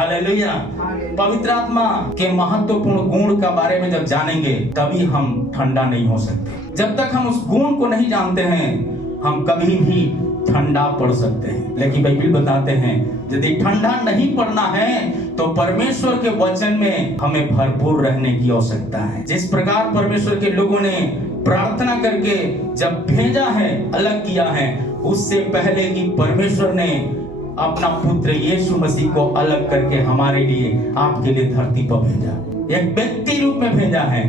Hallelujah. पवित्र आत्मा के महत्वपूर्ण गुण का बारे में जब जानेंगे तभी हम ठंडा नहीं हो सकते। जब तक हम उस गुण को नहीं जानते हैं हम कभी भी ठंडा पड़ सकते हैं। लेकिन बाइबल बताते हैं यदि ठंडा नहीं पड़ना है तो परमेश्वर के वचन में हमें भरपूर रहने की आवश्यकता है। जिस प्रकार परमेश्वर के लोगों ने प्रार्थना करके जब भेजा है, अलग किया है, उससे पहले कि परमेश्वर ने अपना पुत्र यीशु मसीह को अलग करके हमारे लिए, आपके लिए धरती पर भेजा, एक व्यक्ति रूप में भेजा है।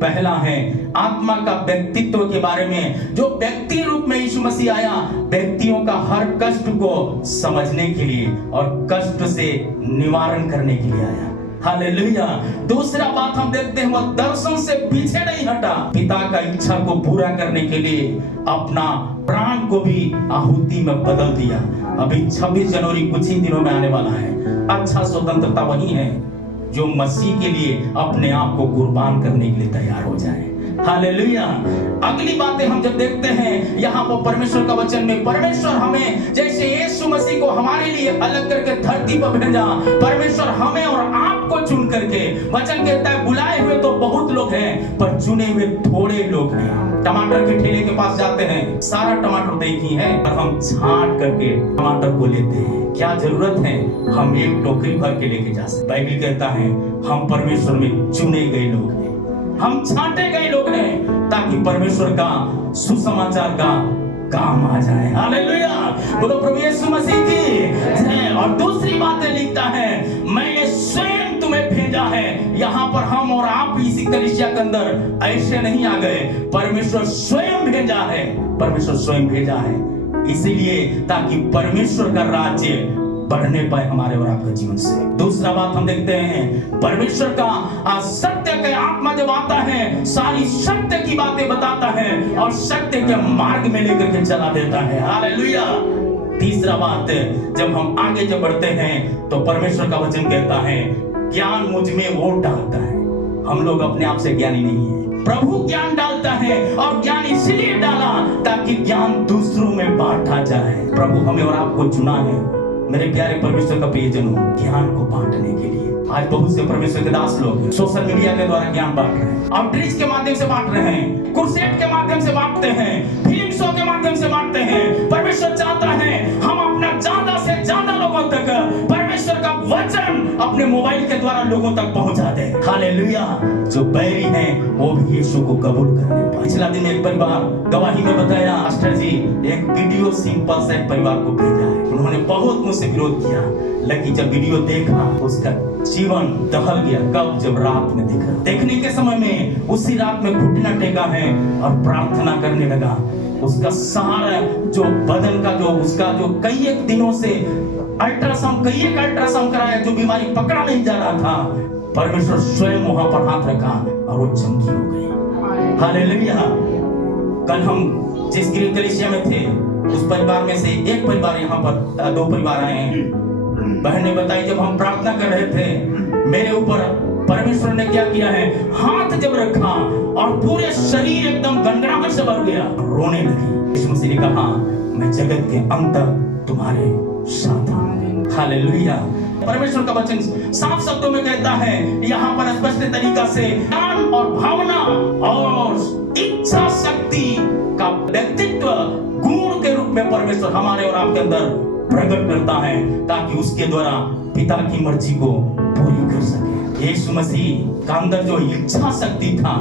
पहला है आत्मा का व्यक्तित्व के बारे में, जो व्यक्ति रूप में यीशु मसीह आया व्यक्तियों का हर कष्ट को समझने के लिए और कष्ट से निवारण करने के लिए आया। हालेलुया। दूसरा बात हम देखते हैं वह दर्शन से पीछे नहीं हटा, पिता का इच्छा को पूरा करने के लिए अपना प्राण को भी आहुति में बदल दिया। अभी 26 जनवरी कुछ ही दिनों में आने वाला है। अच्छा स्वतंत्रता वही है जो मसीह के लिए अपने आप को कुर्बान करने के लिए तैयार हो जाए। हालेलुया। अगली बातें हम जब देखते हैं यहाँ पर परमेश्वर का वचन में, परमेश्वर हमें जैसे यीशु मसीह को हमारे लिए अलग करके धरती पर भेजा, परमेश्वर हमें और आपको चुन करके, वचन कहता है बुलाए हुए तो बहुत लोग हैं पर चुने हुए थोड़े लोग हैं। टमाटर के ठेले के पास जाते हैं, सारा टमाटर देखी है और हम छांट करके टमाटर को लेते हैं। क्या जरूरत है हम एक टोकरी भर के लेके जा सकते? बाइबल कहता है हम परमेश्वर में चुने गए लोग हैं, हम छांटे गए लोग हैं ताकि परमेश्वर का सुसमाचार का काम आ जाए। हालेलुया। बोलो प्रभु यीशु मसीह की। और दूसरी बातें लिखता है मैंने स्वयं तुम्हें भेजा है। यहाँ पर हम और आप इसी कलीसिया के अंदर ऐसे नहीं आ गए, परमेश्वर स्वयं भेजा है, परमेश्वर स्वयं भेजा है इसीलिए ताकि परमेश्वर का राज्य बढ़ने पाए हमारे और आपके जीवन से। दूसरा बात हम देखते हैं परमेश्वर का सत्य का आत्मा जब आता है सारी सत्य की बातें बताता है और सत्य के मार्ग में लेकर के चला देता है। हालेलुया। तीसरा बात जब हम आगे जब बढ़ते हैं तो परमेश्वर का वचन कहता है ज्ञान मुझ में वो डालता है। हम लोग अपने आप से ज्ञानी नहीं है, प्रभु ज्ञान डालता है और ज्ञान इसलिए डाला ताकि ज्ञान दूसरों में बांटा जाए। प्रभु हमें और आपको चुना है मेरे प्यारे परमेश्वर का प्रियजनों, ज्ञान को बांटने के लिए। आज बहुत से परमेश्वर के दास लोग सोशल मीडिया के द्वारा ज्ञान बांट रहे हैं, आउटरीच के माध्यम से बांट रहे हैं, क्रुसेड के माध्यम से बांटते हैं, फिल्म शो के माध्यम से बांटते हैं। परमेश्वर चाहता है हम अपना ज्यादा से ज्यादा लोगों तक परमेश्वर का वचन अपने मोबाइल के द्वारा लोगों तक पहुंचा दे। हालेलुया। जो बैरी हैं वो भी यीशु को कबूल करने पाए। पिछला दिन एक परिवार गवाही में बताया मास्टर जी एक वीडियो सिंपल से परिवार को भेजा है, उन्होंने बहुत मुझसे विरोध किया, लेकिन जब वीडियो देखा उसका जीवन दहल गया। कब? जब रात में देखा, देखने के समय में उसी रात में घुटना टेका है और प्रार्थना करने लगा। उसका सारा जो बदन का जो उसका जो कई एक दिनों से अल्ट्रासाउंड कराया, जो बीमारी पकड़ा नहीं जा रहा था, परमेश्वर स्वयं वहां पर हाथ रखा और वो चमकी हो गई। हालेलुया। कल हम जिस गृह कलीसिया में थे उस परिवार में से एक परिवार, यहाँ पर 2 परिवार आए हैं। बहन ने बताई जब हम प्रार्थना कर रहे थे मेरे ऊपर परमेश्वर ने क्या किया है, हाथ जब रखा और पूरे शरीर एकदम गंगनाहट से भर गया, रोने लगी। यीशु मसीह ने कहा मैं जगत के अंत तक तुम्हारे साथ हूं। हालेलुया। परमेश्वर का वचन साफ शब्दों में कहता है यहाँ पर स्पष्ट तरीका से ज्ञान और भावना और इच्छा शक्ति का व्यक्तित्व गुण के रूप में परमेश्वर हमारे और आपके अंदर प्रकट करता है ताकि उसके द्वारा पिता की मर्जी को पूरी कर सके। यीशु मसीह का अंदर जो इच्छा शक्ति था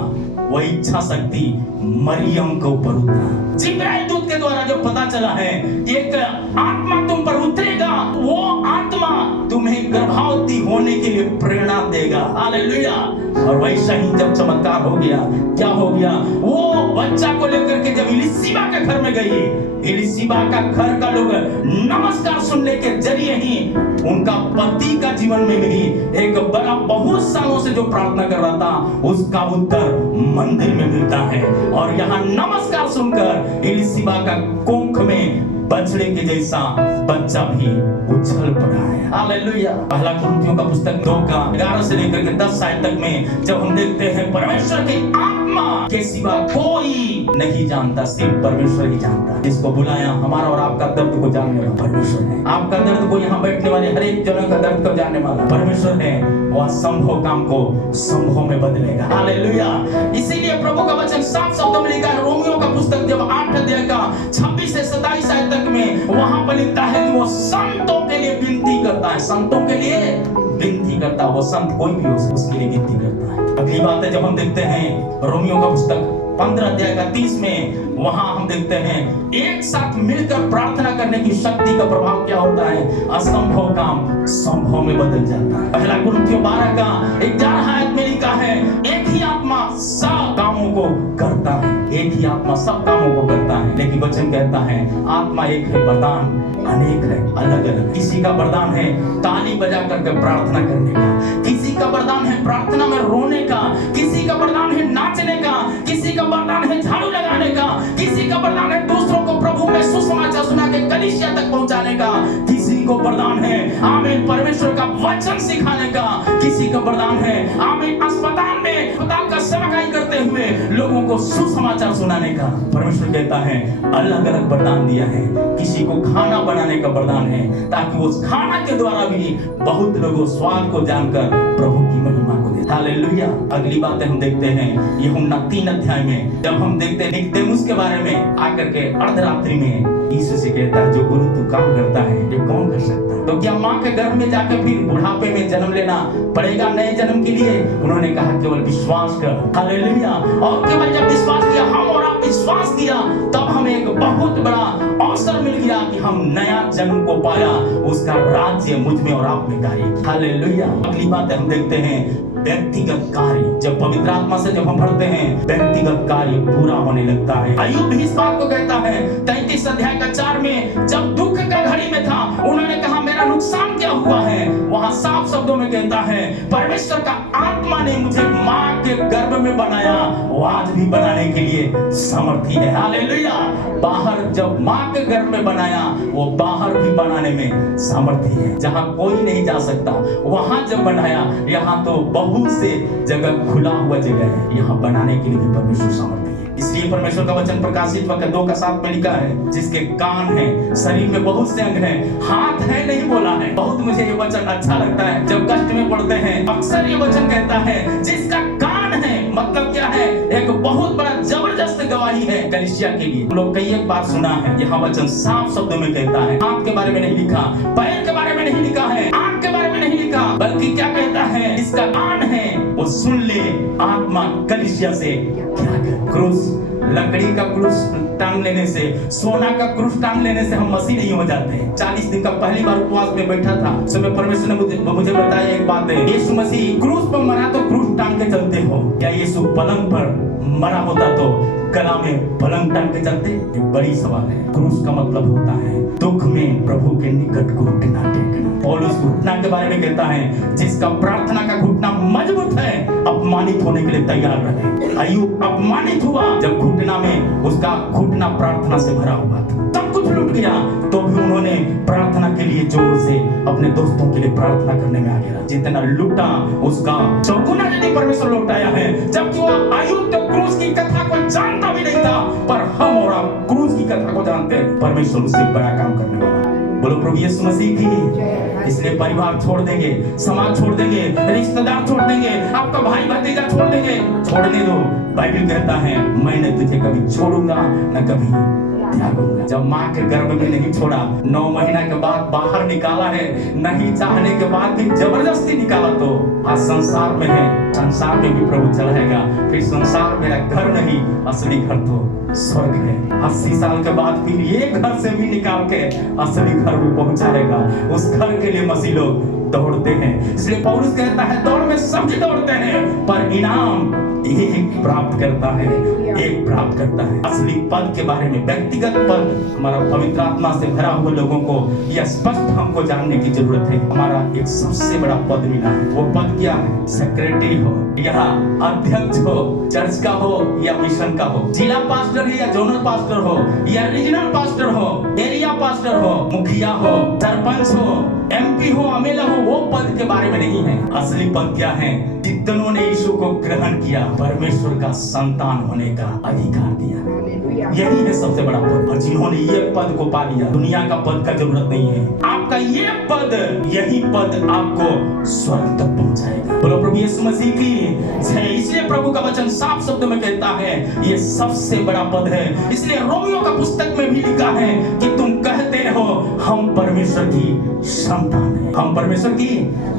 वह इच्छा शक्ति मरियम के ऊपर उतरा। जिब्राइल दूत के द्वारा जो पता चला है एक आत्मा तुम पर उतरेगा, वो आत्मा तुम्हें गर्भवती होने के लिए प्रेरणा देगा। हालेलुया। और वैसा ही जब चमत्कार हो गया, क्या हो गया, वो बच्चा को लेकर के जब इलिशिबा के घर में गई, इलिशिबा का घर का लोग नमस्कार सुनने के जरिए ही उनका पति का जीवन में भी एक बड़ा बहुत सालों से जो प्रार्थना कर रहा था उसका उत्तर मंदिर में मिलता है। और यहाँ नमस्कार सुनकर इलिशिबा का कोख में बछड़े के जैसा बच्चा भी उछल पड़ा है। हालेलुया। पहला कुरिन्थियों का पुस्तक 2 का 11 से लेकर के 10 आयत तक में जब हम देखते हैं परमेश्वर की आत्मा के सिवा कोई नहीं जानता, सिर्फ परमेश्वर ही जानता है। इसको बुलाया हमारा और आपका दर्द को जानने वाला परमेश्वर है। आपका दर्द को यहाँ बैठने वाले हर एक जनों का दर्द को जानने वाला परमेश्वर है। वो असंभव काम को संभव में बदलेगा। हालेलुया। इसीलिए प्रभु का वचन साफ शब्दों में लिखा है, रोमियो का पुस्तक जब 8 अध्याय का 26 से 27 आयत तक में वहां पर लिखता है कि वो संतों के लिए विनती करता है। संतों के लिए विनती करता है। वो संत कोई भी हो उसके लिए विनती करता है। अगली बात है, जब हम देखते हैं रोमियो का पुस्तक 15 अध्याय का 30 में, वहां हम देखते हैं एक साथ मिलकर प्रार्थना करने की शक्ति का प्रभाव क्या होता है। असंभव काम संभव में बदल जाता है। पहला कुरिन्थियों 12 का 11 आयत में लिखा है, एक ही आत्मा सब कामों को करता है। एक ही आत्मा सब कामों को करता है, लेकिन वचन कहता है आत्मा एक है, वरदान अनेक है, अलग अलग। किसी का वरदान है ताली बजा करके प्रार्थना करने का, किसी का वरदान है प्रार्थना में रोने का, किसी का वरदान है नाचने का, किसी का वरदान है झाड़ू लगाने का, किसी का वरदान है दूसरों को प्रभु में सुसमाचार सुना के कलीसिया तक पहुंचाने का, किसी को वरदान है आमीन परमेश्वर का वचन सिखाने का, किसी का वरदान है आमीन अस्पताल में अस्पताल का सेवकाई करते हुए लोगों को सुसमाचार सुनाने का। परमेश्वर कहता है अलग अलग वरदान दिया है। किसी को खाना बनाने का वरदान है, ताकि उस खाना के द्वारा भी बहुत लोगों स्वाद को जानकर प्रभु की महिमा को दे। हालेलुया। अगली बात हम देखते हैं यूहन्ना 3 अध्याय में, जब हम देखते हैं निकोदेमुस के बारे में, आकर के अर्धरात्रि में यीशु से कहता है, जो गुरु तू काम करता है ये कौन कर सकता है? तो क्या माँ के गर्भ में जाकर फिर बुढ़ापे में जन्म लेना पड़ेगा नए जन्म के लिए? उन्होंने कहा केवल विश्वास कर। हालेलुया। और केवल जब विश्वास किया, हम और आप विश्वास किया, तब हमें एक बहुत बड़ा अवसर मिल गया कि हम नया जन्म को पाया। उसका राज्य मुझ में और आप में कार्य। हालेलुया। अगली बात हम देखते हैं व्यक्तिगत कार्य। जब पवित्र आत्मा से जब हम पढ़ते हैं, व्यक्तिगत कार्य पूरा होने लगता है। अय्यूब भी इस बात को कहता है 33 अध्याय का 4 में, जब दुख का घड़ी में था, उन्होंने कहा मेरा नुकसान क्या हुआ है। वहां साफ शब्दों में कहता है परमेश्वर का आत्मा ने मुझे मां के गर्भ में बनाया, वो आज भी बनाने के लिए समर्थी है। हालेलुया। बाहर जब मां के गर्भ में बनाया, वो बाहर भी बनाने में सामर्थी है। जहां कोई नहीं जा सकता वहां जब बनाया, यहाँ तो बहुत से जगह खुला हुआ जगह है, यहाँ बनाने के लिए भी परमेश्वर सामर्थी है। इसलिए परमेश्वर का वचन प्रकाशित वाक्य 2:7 में लिखा है, जिसके कान है, शरीर में बहुत से अंग हैं, हाथ है नहीं बोला है। बहुत मुझे ये वचन अच्छा लगता है। जब कष्ट में पड़ते हैं अक्सर ये वचन कहता है जिसका कान है, मतलब क्या है, एक बहुत बड़ा जबरदस्त गवाही है कलीसिया के लिए। लोग कई एक बार सुना है, यहाँ वचन साफ शब्दों में कहता है, हाथ के बारे में नहीं लिखा, पैर के बारे में नहीं लिखा है, आंख के बारे में नहीं लिखा, बल्कि क्या कहता है, इसका कान है वो सुन ले आत्मा कलीसिया से क्या कर। क्रूस, लकड़ी का क्रूस टांग लेने से, सोना का क्रूस टांग लेने से हम मसीह नहीं हो जाते। 40 दिन का पहली बार उपवास में बैठा था, समय परमेश्वर ने मुझे बताया एक बात है, यीशु मसीह क्रूस पर मरा तो क्रूस टांग के चलते हो, क्या यीशु पलंग पर मरा होता तो गला में पलंग टांग के चलते? एक बड़ी सवाल है। क्रूस का मतलब होता है दुख में प्रभु के निकट घुटना टेकना। पौलुस घुटना के बारे में कहता है, जिसका प्रार्थना का घुटना मजबूत है, अपमानित होने के लिए तैयार रहे। अय्यूब अपमानित हुआ जब घुटना में उसका घुटना प्रार्थना से भरा हुआ था। सब कुछ लूट गया तो भी उन्होंने प्रार्थना के लिए जोर से अपने दोस्तों के लिए प्रार्थना करने में आगे रहा। जितना लूटा उसका चौगुना यदि परमेश्वर लौटाया है। जबकि वो अय्यूब तो क्रूस की कथा को जानता भी नहीं था, पर हम और आप क्रूस की कथा को जानते हैं। परमेश्वर उससे बड़ा काम करने वाला। बोलो प्रभु यीशु मसीह की। इसलिए परिवार छोड़ देंगे, समाज छोड़ देंगे, रिश्तेदार छोड़ देंगे, आपका भाई भतीजा छोड़ देंगे, छोड़ने दो। बाइबल कहता है मैंने तुझे कभी छोड़ूंगा न कभी त्यागूंगा। जब माँ के गर्भ में नहीं छोड़ा, 9 महीना के बाद बाहर निकाला है, नहीं चाहने के बाद भी जबरदस्ती निकाला, तो आज संसार में है, संसार में भी प्रभु चलाएगा। फिर संसार मेरा घर नहीं, असली घर तो स्वर्ग है। 80 साल के बाद फिर ये घर से भी निकाल के असली घर में पहुंचाएगा। उस घर के लिए मसीह लोग दौड़ते हैं। इसलिए पौलुस कहता है दौड़ में सभी दौड़ते हैं, पर इनाम एक प्राप्त करता है। एक प्राप्त करता है। असली पद के बारे में, व्यक्तिगत पद, हमारा पवित्र आत्मा से भरा हुआ लोगों को यह स्पष्ट हमको जानने की जरूरत है। हमारा एक सबसे बड़ा पद मिला है। वो पद क्या है? सेक्रेटरी हो या अध्यक्ष हो, चर्च का हो या मिशन का हो, जिला पास्टर या जोनल पास्टर हो या रीजनल पास्टर हो, एरिया पास्टर हो, मुखिया हो, सरपंच हो, MP हो, एमएलए हो, वो पद के बारे में नहीं है। असली पद क्या है? जितनों ने यीशु को ग्रहण किया, परमेश्वर का संतान होने का अधिकार दिया, यही है सबसे बड़ा पद। और जिन्होंने ये पद को पा लिया, दुनिया का पद का जरूरत नहीं है। आपका ये पद, यही पद आपको स्वर्ग तक पहुंचाएगा। बोलो प्रभु यीशु मसीह की जय। इसलिए प्रभु का वचन साफ शब्द में कहता है ये सबसे बड़ा पद है। इसलिए रोमियो का पुस्तक में भी लिखा है कि तुम कहते हो हम परमेश्वर की संतान है, हम परमेश्वर की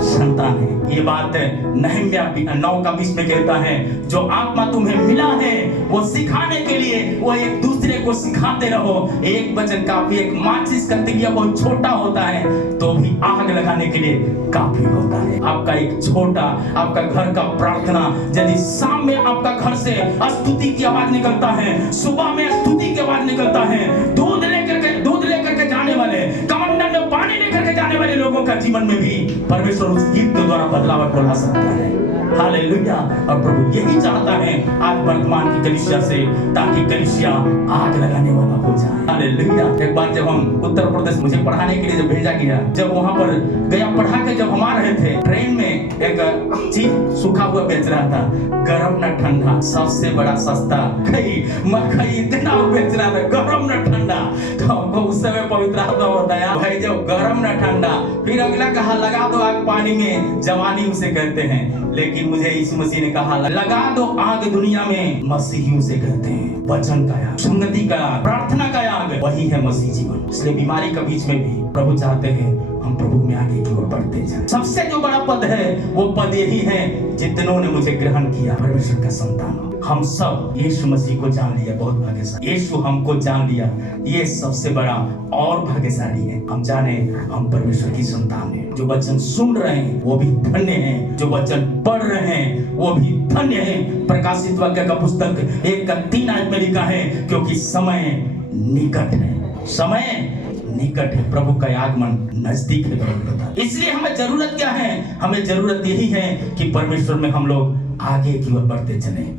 संतान है। ये बात नहम्या 9:20 में कहता है, जो आत्मा तुम्हें मिला है वो सिखाने के लिए, वो एक दूसरे को सिखाते रहो। एक वचन काफी, एक माचिस का तिलिया बहुत छोटा होता है तो भी आग लगाने के लिए काफी होता है। आपका एक छोटा, आपका घर का प्रार्थना, यदि शाम में आपका घर से स्तुति की आवाज निकलता है, सुबह में स्तुति की आवाज निकलता है, दूध लेकर के जाने वाले, कमंडल में पानी लेकर के जाने वाले लोगों का जीवन में भी परमेश्वर उस गीत के द्वारा बदलाव ला सकता है। हालेलुया। और प्रभु यही चाहता है आज वर्तमान की कलीसिया से, ताकि कलीसिया आग लगाने वाला हो जाए। हालेलुया। एक बार जब हम उत्तर प्रदेश, मुझे पढ़ाने के लिए जब भेजा गया, जब वहां पर गया, पढ़ा के जब हम आ रहे थे, ट्रेन में एक चीज सूखा हुआ बेच रहा था, गरम न ठंडा, सबसे बड़ा सस्ता मकई इतना बेच रहा था, गरम न ठंडा। तो हमको उस समय पवित्र आत्मा बताया, भाई जब गरम न ठंडा, फिर अगला कहा लगा दो आग पानी में, जवानी उसे कहते हैं। लेकिन मुझे यीशु मसीह ने कहा लगा दो आग दुनिया में, मसीही उसे कहते हैं। वचन का आग, संगति का आग, प्रार्थना का आग, वही है मसीह जीवन। इसलिए बीमारी के बीच में भी प्रभु चाहते हैं हम प्रभु में आगे की ओर बढ़ते जाएं। सबसे जो बड़ा पद है वो पद यही है, जितनों ने मुझे ग्रहण किया, परमेश्वर का संतान। हम सब यीशु मसीह को जान लिया, बहुत भाग्यशाली। यीशु हमको जान लिया, ये सबसे बड़ा और भाग्यशाली है। हम जाने हम परमेश्वर की संतान हैं। जो वचन सुन रहे हैं वो भी धन्य हैं, जो वचन पढ़ रहे हैं वो भी धन्य हैं। प्रकाशित वाक्य का पुस्तक 1:3 में लिखा है, क्योंकि समय निकट है, समय निकट है, प्रभु का आगमन नजदीक है। इसलिए हमें जरूरत क्या है? हमें जरूरत यही है कि परमेश्वर में हम लोग आगे की ओर बढ़ते चलें।